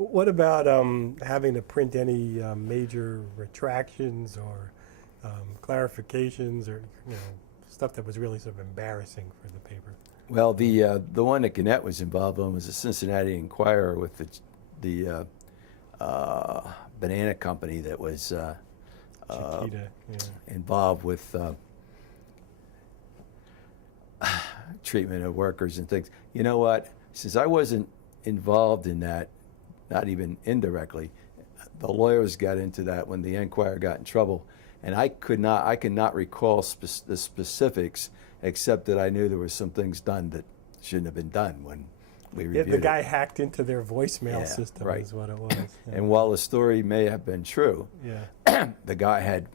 What about having to print any major retractions or clarifications or stuff that was really sort of embarrassing for the paper? Well, the one that Gannett was involved in was the Cincinnati Enquirer with the banana company that was Chiquita, yeah. involved with treatment of workers and things. You know what? Since I wasn't involved in that, not even indirectly, the lawyers got into that when the Enquirer got in trouble, and I could not recall the specifics, except that I knew there were some things done that shouldn't have been done when we reviewed it. The guy hacked into their voicemail system, right. is what it was. Yeah. And while the story may have been true, yeah. the guy had,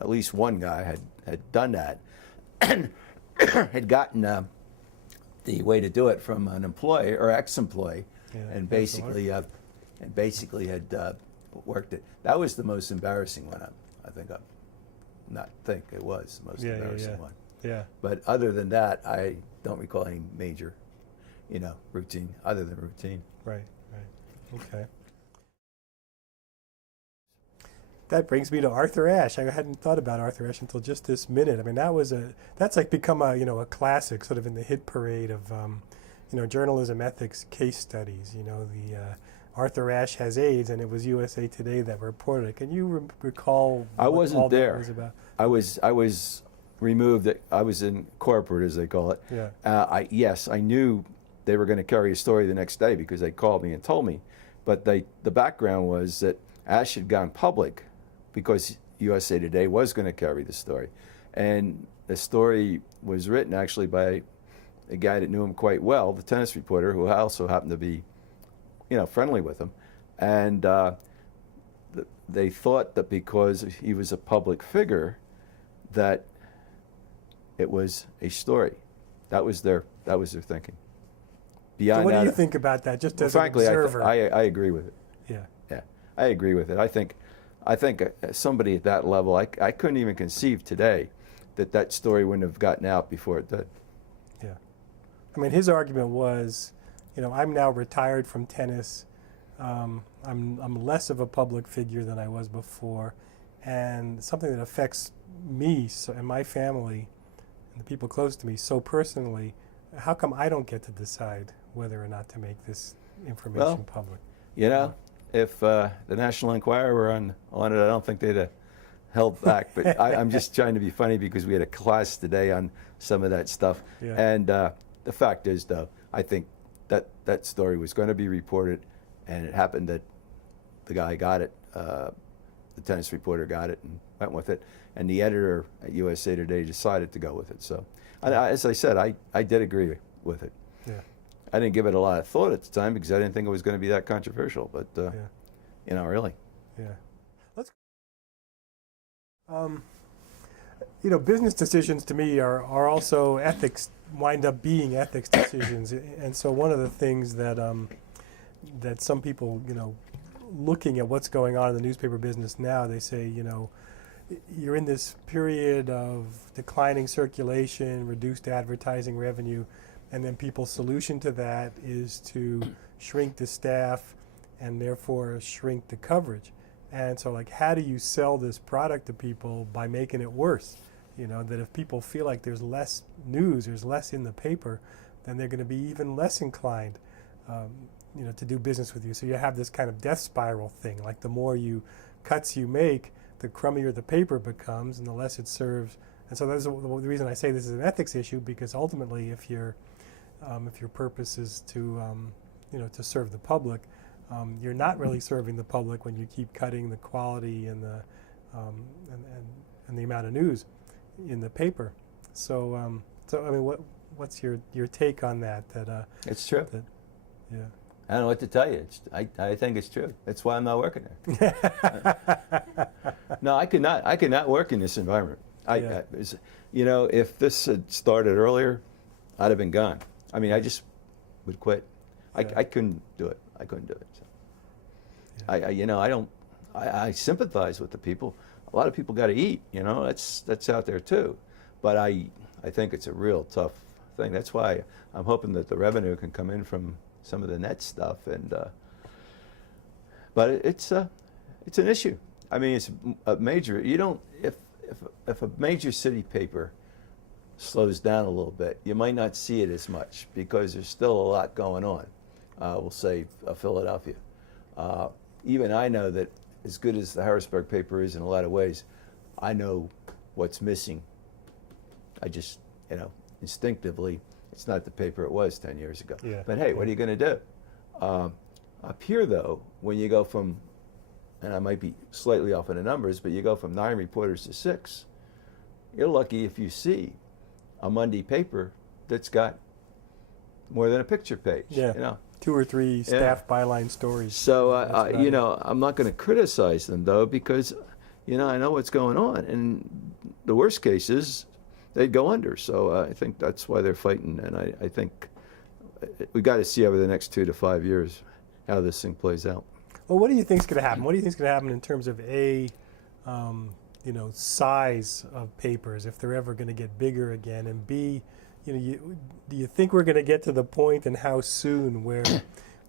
at least one guy had done that, had gotten the way to do it from an employee or ex-employee, and basically had worked it. That was the most embarrassing one. It was the most embarrassing one. Yeah. But other than that, I don't recall any major, routine other than routine. Right. Okay. That brings me to Arthur Ashe. I hadn't thought about Arthur Ashe until just this minute. I mean, that's like become a classic, sort of in the hit parade of journalism ethics case studies. The Arthur Ashe has AIDS, and it was USA Today that reported it. Can you recall? I wasn't there. That was about? I was removed. I was in corporate, as they call it. Yeah. Yes, I knew they were going to carry a story the next day because they called me and told me. But the background was that Ashe had gone public because USA Today was going to carry the story. And the story was written actually by a guy that knew him quite well, the tennis reporter, who also happened to be, friendly with him. And they thought that because he was a public figure, that it was a story. That was their thinking. Beyond so what that, do you think about that, just as frankly, an observer? I agree with it. Yeah. I agree with it. I think somebody at that level, I couldn't even conceive today that story wouldn't have gotten out before it did. Yeah. I mean, his argument was, I'm now retired from tennis. I'm less of a public figure than I was before, and something that affects me and my family and the people close to me so personally. How come I don't get to decide whether or not to make this information public? If the National Enquirer were on it, I don't think they'd have held back. But I'm just trying to be funny because we had a class today on some of that stuff. Yeah. And the fact is, though, I think that story was going to be reported, and it happened that the guy got it, the tennis reporter got it and went with it, and the editor at USA Today decided to go with it. So, as I said, I did agree with it. Yeah. I didn't give it a lot of thought at the time because I didn't think it was going to be that controversial, but really. Yeah. Let's. Business decisions to me are also ethics, wind up being ethics decisions, and so one of the things that that some people, looking at what's going on in the newspaper business now, they say, you're in this period of declining circulation, reduced advertising revenue. And then people's solution to that is to shrink the staff and therefore shrink the coverage. And so, how do you sell this product to people by making it worse? That if people feel like there's less news, there's less in the paper, then they're going to be even less inclined, to do business with you. So you have this kind of death spiral thing. Like the more cuts you make, the crummier the paper becomes, and the less it serves. And so that's the reason I say this is an ethics issue, because ultimately, if your purpose is to serve the public, you're not really serving the public when you keep cutting the quality and the amount of news in the paper. So I mean, what's your take on that? It's true. Yeah. I don't know what to tell you. I think it's true. That's why I'm not working there. No, I could not work in this environment. If this had started earlier, I'd have been gone. I mean, I just would quit. I couldn't do it. I couldn't do it. So. I sympathize with the people. A lot of people got to eat. That's out there too. But I think it's a real tough thing. That's why I'm hoping that the revenue can come in from some of the net stuff, and But it's an issue. I mean, it's a major. You don't if a major city paper slows down a little bit, you might not see it as much because there's still a lot going on. We'll say Philadelphia. Even I know that as good as the Harrisburg paper is in a lot of ways, I know what's missing. I just, instinctively, it's not the paper it was 10 years ago. Yeah. But hey, what are you going to do? Up here, though, when you go from, and I might be slightly off in the numbers, but you go from 9 reporters to 6, you're lucky if you see a Monday paper that's got more than a picture page. Yeah. 2 or 3 staff byline stories. So, I'm not going to criticize them, though, because, I know what's going on. And the worst case is they'd go under. So I think that's why they're fighting. And I think we got to see over the next 2 to 5 years how this thing plays out. Well, what do you think is going to happen? What do you think is going to happen in terms of size of papers, if they're ever going to get bigger again, and B, do you think we're going to get to the point, and how soon, where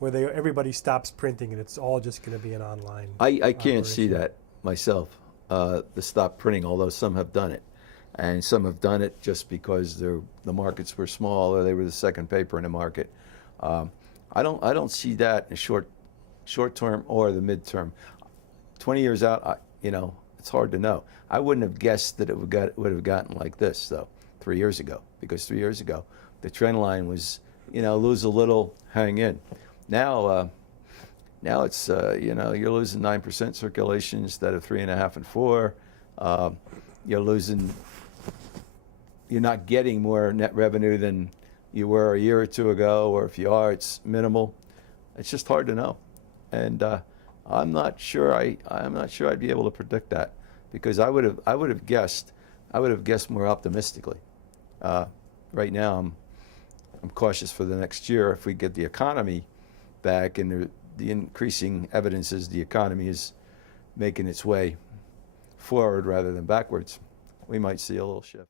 everybody stops printing and it's all just going to be an online? I can't see that myself. The stop printing, although some have done it, and some have done it just because the markets were small or they were the second paper in the market. I don't see that in short term or the midterm. 20 years out, it's hard to know. I wouldn't have guessed that it would have gotten like this, though, 3 years ago, because 3 years ago the trend line was, lose a little, hang in. Now it's you're losing 9% circulation instead of 3.5 and 4. You're not getting more net revenue than you were a year or two ago, or if you are, it's minimal. It's just hard to know, and I'm not sure I'd be able to predict that, because I would have guessed more optimistically. Right now I'm cautious for the next year. If we get the economy back, and the increasing evidence is the economy is making its way forward rather than backwards, we might see a little shift.